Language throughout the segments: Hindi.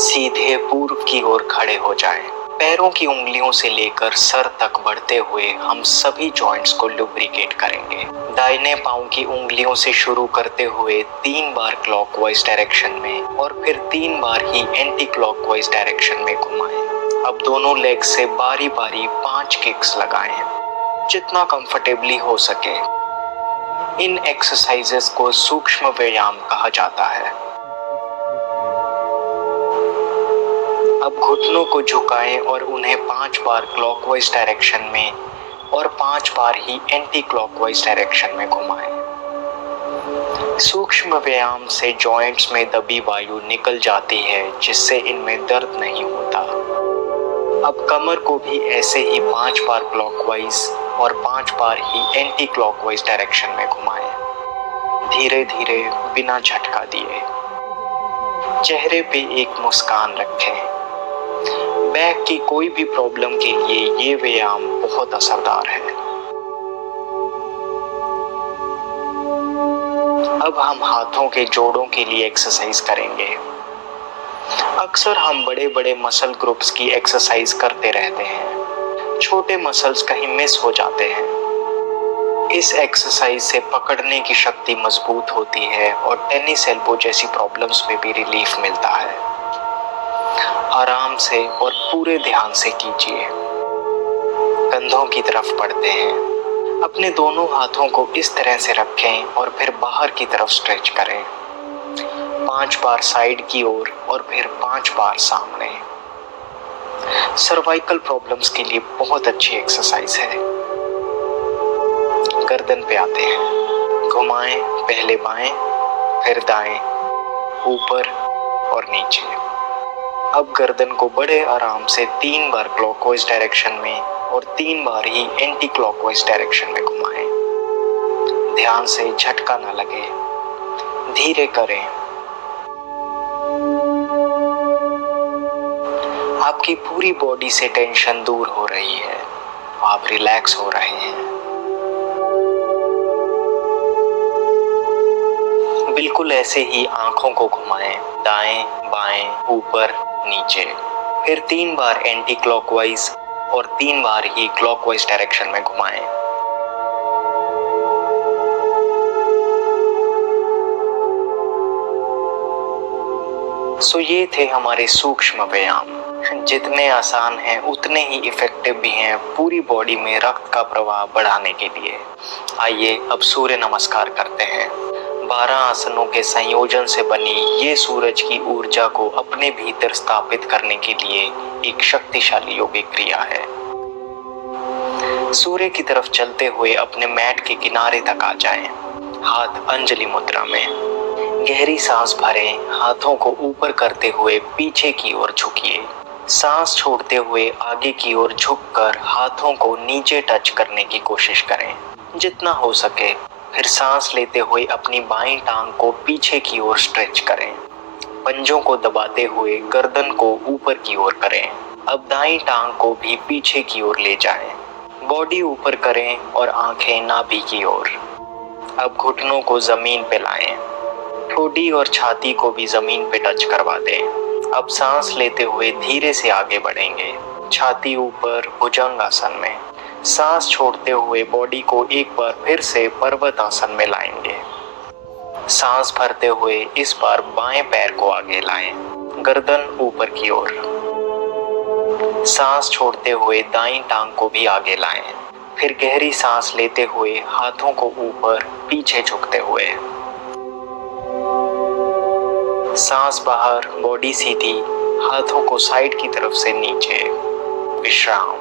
सीधे पूर्व की ओर खड़े हो जाएं। पैरों की उंगलियों से लेकर सर तक बढ़ते हुए हम सभी जॉइंट्स को लुब्रिकेट करेंगे। दाहिने पांव की उंगलियों से शुरू करते हुए 3 बार क्लॉकवाइज डायरेक्शन में और फिर 3 बार ही एंटी क्लॉकवाइज डायरेक्शन में घुमाएं। अब दोनों लेग से बारी बारी 5 किक्स लगाएं, जितना कंफर्टेबली हो सके। इन एक्सरसाइजेस को सूक्ष्म व्यायाम कहा जाता है। अब घुटनों को झुकाएं और उन्हें 5 बार क्लॉकवाइज डायरेक्शन में और 5 बार ही एंटी क्लॉकवाइज डायरेक्शन में घुमाएं। सूक्ष्म व्यायाम से जॉइंट्स में दबी वायु निकल जाती है, जिससे इनमें दर्द नहीं होता। अब कमर को भी ऐसे ही 5 बार क्लॉकवाइज और 5 बार ही एंटी क्लॉकवाइज डायरेक्शन में घुमाएं, धीरे धीरे बिना झटका दिए। चेहरे पे एक मुस्कान रखें। बैक की कोई भी प्रॉब्लम के लिए ये व्यायाम बहुत असरदार है। अब हम हाथों के जोड़ों के लिए एक्सरसाइज करेंगे। अक्सर हम बड़े बड़े मसल ग्रुप्स की एक्सरसाइज करते रहते हैं, छोटे मसल्स कहीं मिस हो जाते हैं। इस एक्सरसाइज से पकड़ने की शक्ति मजबूत होती है और टेनिस एल्बो जैसी प्रॉब्लम्स में भी रिलीफ मिलता है। आराम से और पूरे ध्यान से कीजिए। कंधों की तरफ बढ़ते हैं। अपने दोनों हाथों को इस तरह से रखें और फिर बाहर की तरफ स्ट्रेच करें। 5 बार साइड की ओर और फिर 5 बार सामने। सर्वाइकल प्रॉब्लम्स के लिए बहुत अच्छी एक्सरसाइज है। गर्दन पे आते हैं। घुमाएं, पहले बाएं, फिर दाएं, ऊपर और नीचे। अब गर्दन को बड़े आराम से 3 बार क्लॉकवाइज डायरेक्शन में और 3 बार ही एंटी क्लॉकवाइज डायरेक्शन में घुमाएं। ध्यान से, झटका ना लगे, धीरे करें। आपकी पूरी बॉडी से टेंशन दूर हो रही है, आप रिलैक्स हो रहे हैं। बिल्कुल ऐसे ही आंखों को घुमाएं, दाएं, बाएं, ऊपर, नीचे। फिर 3 बार एंटी क्लॉकवाइज और 3 बार ही क्लॉकवाइज डायरेक्शन में घुमाएं। ये थे हमारे सूक्ष्म व्यायाम। जितने आसान हैं उतने ही इफेक्टिव भी हैं पूरी बॉडी में रक्त का प्रवाह बढ़ाने के लिए। आइए अब सूर्य नमस्कार करते हैं। 12 आसनों के संयोजन से बनी ये सूरज की ऊर्जा को अपने भीतर स्थापित करने के लिए एक शक्तिशाली योगिक क्रिया है। सूर्य की तरफ चलते हुए अपने मैट के किनारे तक आ जाएं। हाथ अंजलि मुद्रा में। गहरी सांस भरें, हाथों को ऊपर करते हुए पीछे की ओर झुकिए। सांस छोड़ते हुए आगे की ओर झुककर हाथों को नीचे टच करने की कोशिश करें, जितना हो सके। फिर सांस लेते हुए अपनी बाईं टांग को पीछे की ओर स्ट्रेच करें। पंजों को दबाते हुए गर्दन को ऊपर की ओर करें। अब दाईं टांग को भी पीछे की ओर ले जाएं। बॉडी ऊपर करें और आंखें नाभि की ओर। अब घुटनों को जमीन पे लाएं। ठोडी और छाती को भी जमीन पे टच करवा दें। अब सांस लेते हुए धीरे से आगे बढ़ेंगे, छाती ऊपर, भुजंग आसन में। सांस छोड़ते हुए बॉडी को एक बार फिर से पर्वत आसन में लाएंगे। सांस भरते हुए इस बार बाएं पैर को आगे लाएं, गर्दन ऊपर की ओर। सांस छोड़ते हुए दाईं टांग को भी आगे लाएं। फिर गहरी सांस लेते हुए हाथों को ऊपर, पीछे झुकते हुए। सांस बाहर, बॉडी सीधी, हाथों को साइड की तरफ से नीचे। विश्राम।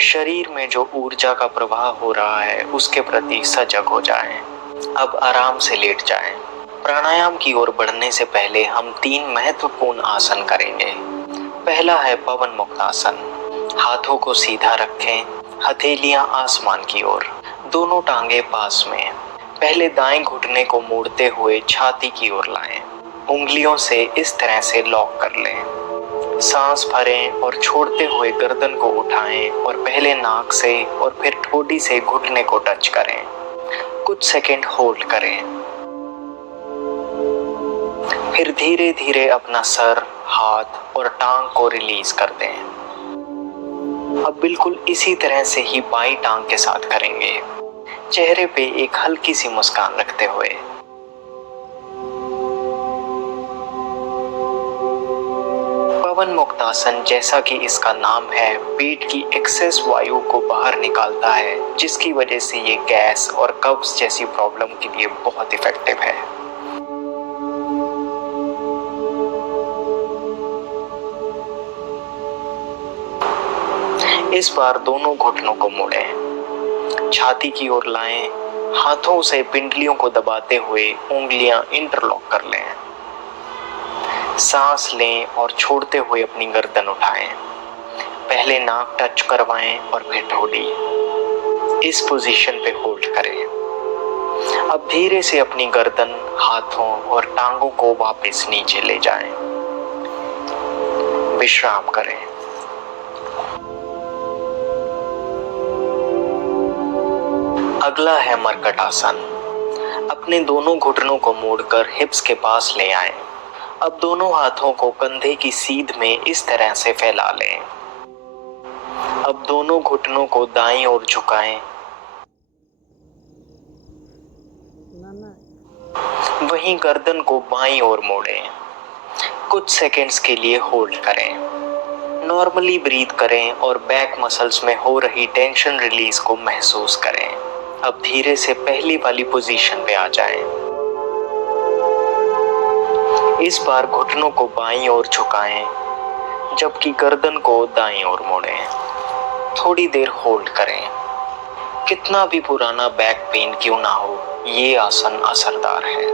शरीर में जो ऊर्जा का प्रवाह हो रहा है उसके प्रति सजग हो जाएं। अब आराम से लेट जाएं। प्राणायाम की ओर बढ़ने से पहले हम 3 महत्वपूर्ण आसन करेंगे। पहला है पवन मुक्त आसन। हाथों को सीधा रखें, हथेलियां आसमान की ओर, दोनों टांगे पास में। पहले दाएं घुटने को मोड़ते हुए छाती की ओर लाएं। उंगलियों से इस तरह से लॉक कर लें। सांस भरें और छोड़ते हुए गर्दन को उठाएं और पहले नाक से और फिर ठोडी से घुटने को टच करें। कुछ सेकंड होल्ड करें। फिर धीरे धीरे अपना सर, हाथ और टांग को रिलीज कर दें। अब बिल्कुल इसी तरह से ही बाई टांग के साथ करेंगे, चेहरे पे एक हल्की सी मुस्कान रखते हुए। पवन मुक्तासन, जैसा कि इसका नाम है, पेट की एक्सेस वायु को बाहर निकालता है, जिसकी वजह से ये गैस और कब्ज जैसी प्रॉब्लम के लिए बहुत इफेक्टिव है। इस बार दोनों घुटनों को मोड़ें, छाती की ओर लाएं, हाथों से पिंडलियों को दबाते हुए उंगलियां इंटरलॉक कर लें। सांस लें और छोड़ते हुए अपनी गर्दन उठाएं। पहले नाक टच करवाएं और फिर ठोडी। इस पोजीशन पे होल्ड करें। अब धीरे से अपनी गर्दन, हाथों और टांगों को वापस नीचे ले जाएं। विश्राम करें। अगला है मरकट आसन। अपने दोनों घुटनों को मोड़कर हिप्स के पास ले आएं। अब दोनों हाथों को कंधे की सीध में इस तरह से फैला लें। अब दोनों घुटनों को दाईं ओर झुकाएं। वहीं गर्दन को बाईं ओर मोड़ें। कुछ सेकंड्स के लिए होल्ड करें। नॉर्मली ब्रीथ करें और बैक मसल्स में हो रही टेंशन रिलीज को महसूस करें। अब धीरे से पहली वाली पोजीशन पे आ जाएं। इस बार घुटनों को बाईं ओर झुकाएं, जबकि गर्दन को दाईं ओर मोड़ें। थोड़ी देर होल्ड करें। कितना भी पुराना बैक पेन क्यों ना हो, ये आसन असरदार है।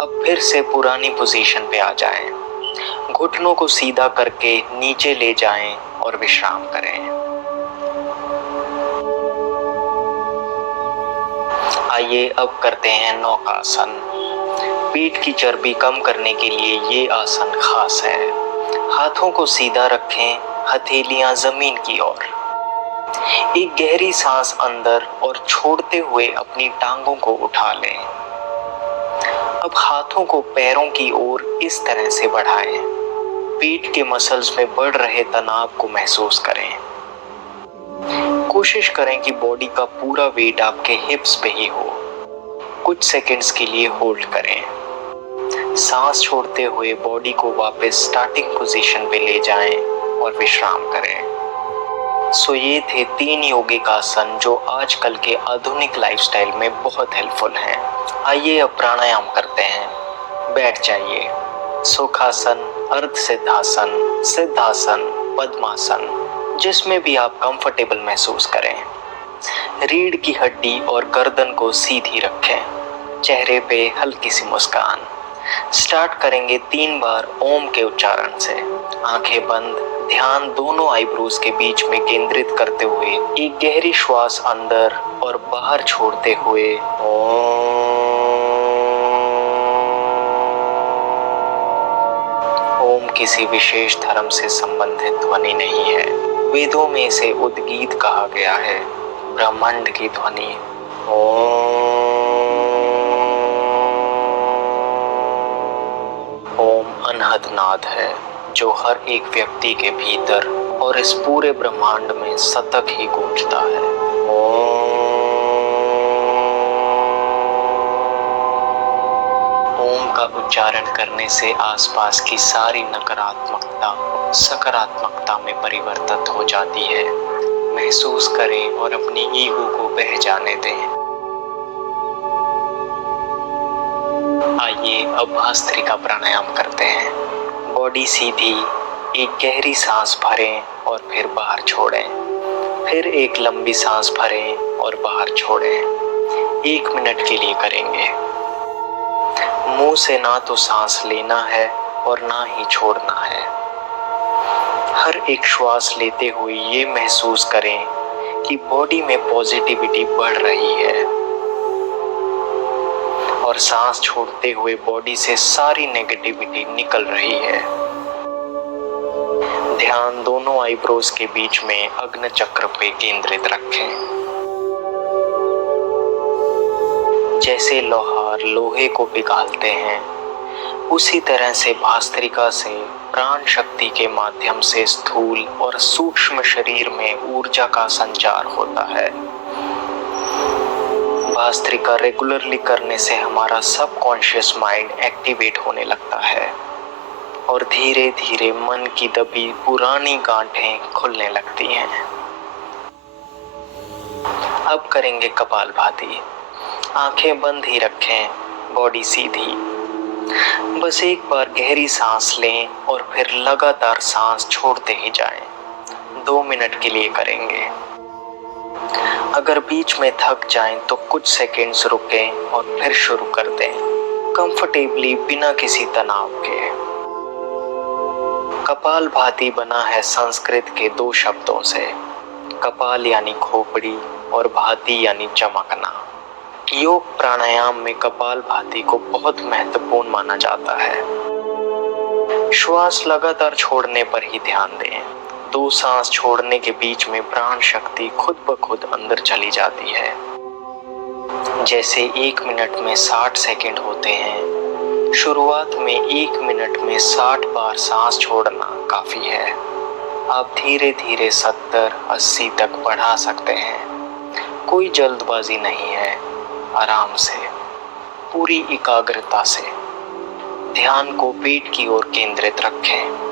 अब फिर से पुरानी पोजीशन पे आ जाएं। घुटनों को सीधा करके नीचे ले जाएं और विश्राम करें। आइए अब करते हैं नौकासन। पेट की चर्बी कम करने के लिए ये आसन खास है। हाथों को सीधा रखें, हथेलियां जमीन की ओर। एक गहरी सांस अंदर और छोड़ते हुए अपनी टांगों को उठा लें। अब हाथों को पैरों की ओर इस तरह से बढ़ाएं। पेट के मसल्स में बढ़ रहे तनाव को महसूस करें। कोशिश करें कि बॉडी का पूरा वेट आपके हिप्स पे ही हो। कुछ सेकंड्स के लिए होल्ड करें। सांस छोड़ते हुए बॉडी को वापस स्टार्टिंग पोजीशन पे ले जाएं और विश्राम करें। सो ये थे 3 यौगिक आसन जो आजकल के आधुनिक लाइफस्टाइल में बहुत हेल्पफुल हैं। आइए अब प्राणायाम करते हैं। बैठ जाइए। सुखासन, अर्ध सिद्धासन, सिद्धासन, पद्मासन, जिसमें भी आप कंफर्टेबल महसूस करें। रीढ़ की हड्डी और गर्दन को सीधी रखें। चेहरे पे हल्की सी मुस्कान। स्टार्ट करेंगे 3 बार ओम के उच्चारण से। आंखें बंद, ध्यान दोनों आईब्रोज के बीच में केंद्रित करते हुए एक गहरी श्वास अंदर और बाहर छोड़ते हुए ओम किसी विशेष धर्म से संबंधित ध्वनि नहीं है। वेदों में इसे उद्गीत कहा गया है, ब्रह्मांड की ध्वनि। ओम अनहद नाद है जो हर एक व्यक्ति के भीतर और इस पूरे ब्रह्मांड में सतत ही गूंजता है। ओम का उच्चारण करने से आसपास की सारी नकारात्मकता सकारात्मकता में परिवर्तित हो जाती है। महसूस करें और अपनी ईगो को बह जाने दें। आइए अब भस्त्रिका प्राणायाम करते हैं। बॉडी सीधी, एक गहरी सांस भरें और फिर बाहर छोड़ें। फिर एक लंबी सांस भरें और बाहर छोड़ें। 1 मिनट के लिए करेंगे। मुंह से ना तो सांस लेना है और ना ही छोड़ना है। हर एक श्वास लेते हुए ये महसूस करें कि बॉडी में पॉजिटिविटी बढ़ रही है और सांस छोड़ते हुए बॉडी से सारी नेगेटिविटी निकल रही है। ध्यान दोनों आईब्रोज के बीच में अग्नि चक्र पे केंद्रित रखें। जैसे लोहार लोहे को पिघालते हैं, उसी तरह से भास्त्रिका से प्राण शक्ति के माध्यम से स्थूल और सूक्ष्म शरीर में ऊर्जा का संचार होता है। भास्त्रिका रेगुलरली करने से हमारा सबकॉन्शियस माइंड एक्टिवेट होने लगता है और धीरे धीरे मन की दबी पुरानी गांठें खुलने लगती हैं। अब करेंगे कपालभाति। आंखें बंद ही रखें, बॉडी सीधी। बस एक बार गहरी सांस लें और फिर लगातार सांस छोड़ते ही जाएं। 2 मिनट के लिए करेंगे। अगर बीच में थक जाएं तो कुछ सेकंड्स रुकें और फिर शुरू कर दें, कंफर्टेबली, बिना किसी तनाव के। कपालभाति बना है संस्कृत के 2 शब्दों से, कपाल यानी खोपड़ी और भाति यानी चमकना। योग प्राणायाम में कपालभाति को बहुत महत्वपूर्ण माना जाता है। श्वास लगातार छोड़ने पर ही ध्यान दें। 2 सांस छोड़ने के बीच में प्राण शक्ति खुद ब खुद अंदर चली जाती है। जैसे 1 मिनट में 60 सेकंड होते हैं, शुरुआत में 1 मिनट में 60 बार सांस छोड़ना काफी है। आप धीरे धीरे 70-80 तक बढ़ा सकते हैं। कोई जल्दबाजी नहीं है, आराम से, पूरी एकाग्रता से ध्यान को पेट की ओर केंद्रित रखें।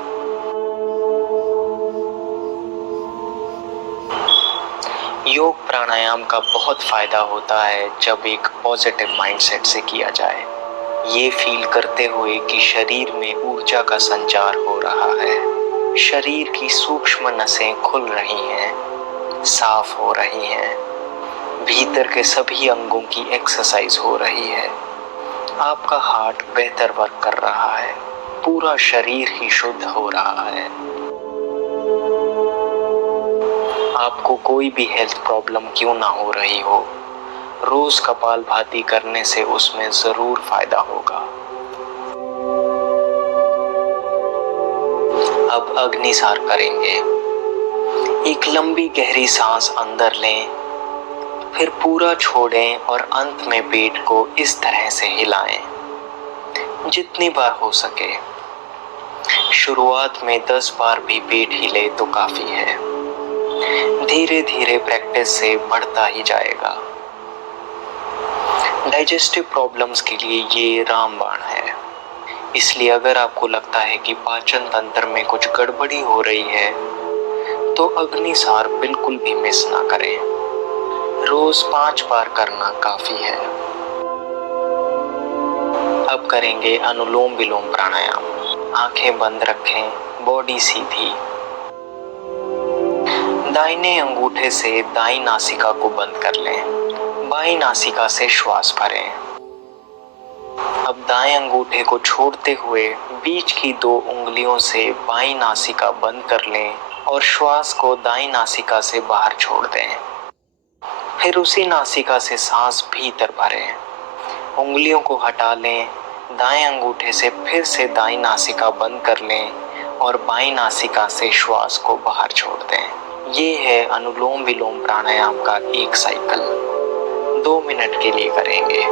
योग प्राणायाम का बहुत फायदा होता है जब एक पॉजिटिव माइंडसेट से किया जाए, ये फील करते हुए कि शरीर में ऊर्जा का संचार हो रहा है, शरीर की सूक्ष्म नसें खुल रही हैं, साफ हो रही हैं, भीतर के सभी अंगों की एक्सरसाइज हो रही है, आपका हार्ट बेहतर वर्क कर रहा है, पूरा शरीर ही शुद्ध हो रहा है। आपको कोई भी हेल्थ प्रॉब्लम क्यों ना हो रही हो, रोज कपालभाति करने से उसमें जरूर फायदा होगा। अब अग्निसार करेंगे। एक लंबी गहरी सांस अंदर लें, फिर पूरा छोड़ें और अंत में पेट को इस तरह से हिलाएं, जितनी बार हो सके। शुरुआत में 10 बार भी पेट हिले तो काफी है। धीरे धीरे प्रैक्टिस से बढ़ता ही जाएगा। डाइजेस्टिव प्रॉब्लम्स के लिए ये रामबाण है, इसलिए अगर आपको लगता है कि पाचन तंत्र में कुछ गड़बड़ी हो रही है तो अग्निसार बिल्कुल भी मिस ना करें। रोज 5 बार करना काफी है। अब करेंगे अनुलोम विलोम प्राणायाम। आंखें बंद रखें, बॉडी सीधी। दाहिने अंगूठे से दाईं नासिका को बंद कर लें, बाईं नासिका से श्वास भरें। अब दाएं अंगूठे को छोड़ते हुए बीच की 2 उंगलियों से बाईं नासिका बंद कर लें और श्वास को दाईं नासिका से बाहर छोड़ दें। फिर उसी नासिका से सांस भीतर भरें, उंगलियों को हटा लें, दाएं अंगूठे से फिर से दाईं नासिका बंद कर लें और बाईं नासिका से श्वास को बाहर छोड़ दें। ये है अनुलोम विलोम प्राणायाम का एक साइकिल। 2 मिनट के लिए करेंगे।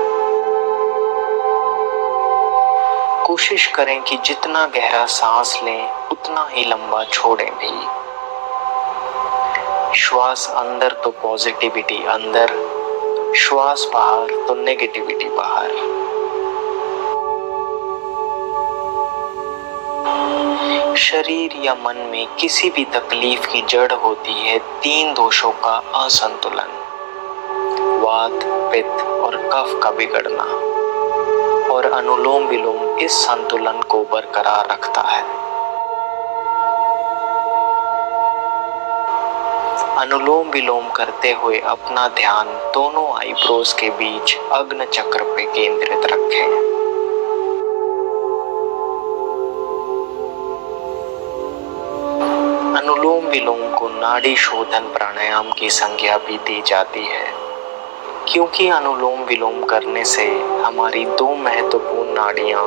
कोशिश करें कि जितना गहरा सांस लें उतना ही लंबा छोड़ें भी। श्वास अंदर तो पॉजिटिविटी अंदर, श्वास बाहर तो नेगेटिविटी बाहर। शरीर या मन में किसी भी तकलीफ की जड़ होती है 3 दोषों का असंतुलन, वात, पित्त और कफ का बिगड़ना, और अनुलोम विलोम इस संतुलन को बरकरार रखता है। अनुलोम विलोम करते हुए अपना ध्यान दोनों आईब्रोज के बीच अग्नि चक्र पे केंद्रित रखें। अनुलोम विलोम को नाड़ी शोधन प्राणायाम की संज्ञा भी दी जाती है, क्योंकि अनुलोम विलोम करने से हमारी 2 महत्वपूर्ण नाड़ियां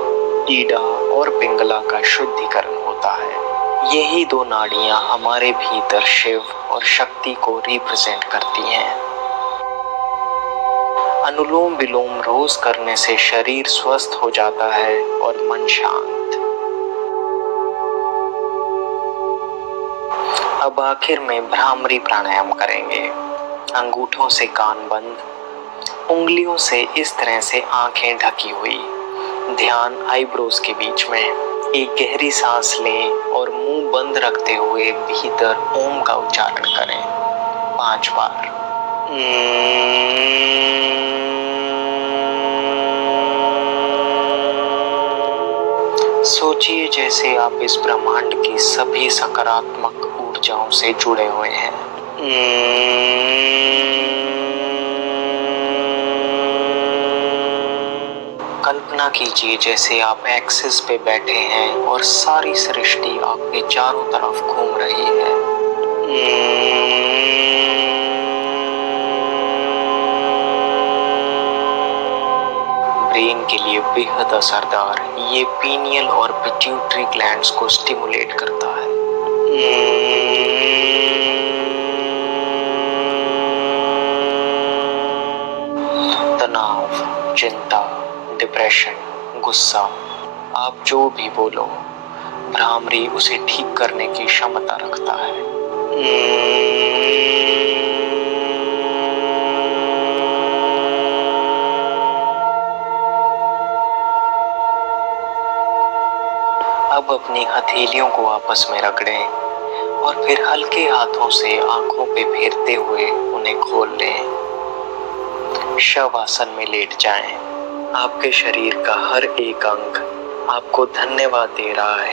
ईडा और पिंगला का शुद्धिकरण होता है। यही 2 नाड़ियां हमारे भीतर शिव और शक्ति को रिप्रेजेंट करती हैं। अनुलोम विलोम रोज करने से शरीर स्वस्थ हो जाता है और मन शांत। अब आखिर में भ्रामरी प्राणायाम करेंगे। अंगूठों से कान बंद, उंगलियों से इस तरह से आंखें ढकी हुई, ध्यान आईब्रोज के बीच में। एक गहरी सांस लें और मुंह बंद रखते हुए भीतर ओम का उच्चारण करें 5 बार। सोचिए जैसे आप इस ब्रह्मांड की सभी सकारात्मक ऊर्जाओं से जुड़े हुए हैं। कल्पना कीजिए जैसे आप एक्सिस पे बैठे हैं और सारी सृष्टि आपके चारों तरफ घूम रही है। ब्रेन के लिए बेहद असरदार, ये पीनियल और पिट्यूटरी ग्लैंड्स को स्टिमुलेट करता है। तनाव, चिंता, डिप्रेशन, गुस्सा, आप जो भी बोलो, भ्रामरी उसे ठीक करने की क्षमता रखता है। अब अपनी हथेलियों को आपस में रगड़ें और फिर हल्के हाथों से आंखों पे फेरते हुए उन्हें खोल लें। शवासन में लेट जाएं। आपके शरीर का हर एक अंग आपको धन्यवाद दे रहा है।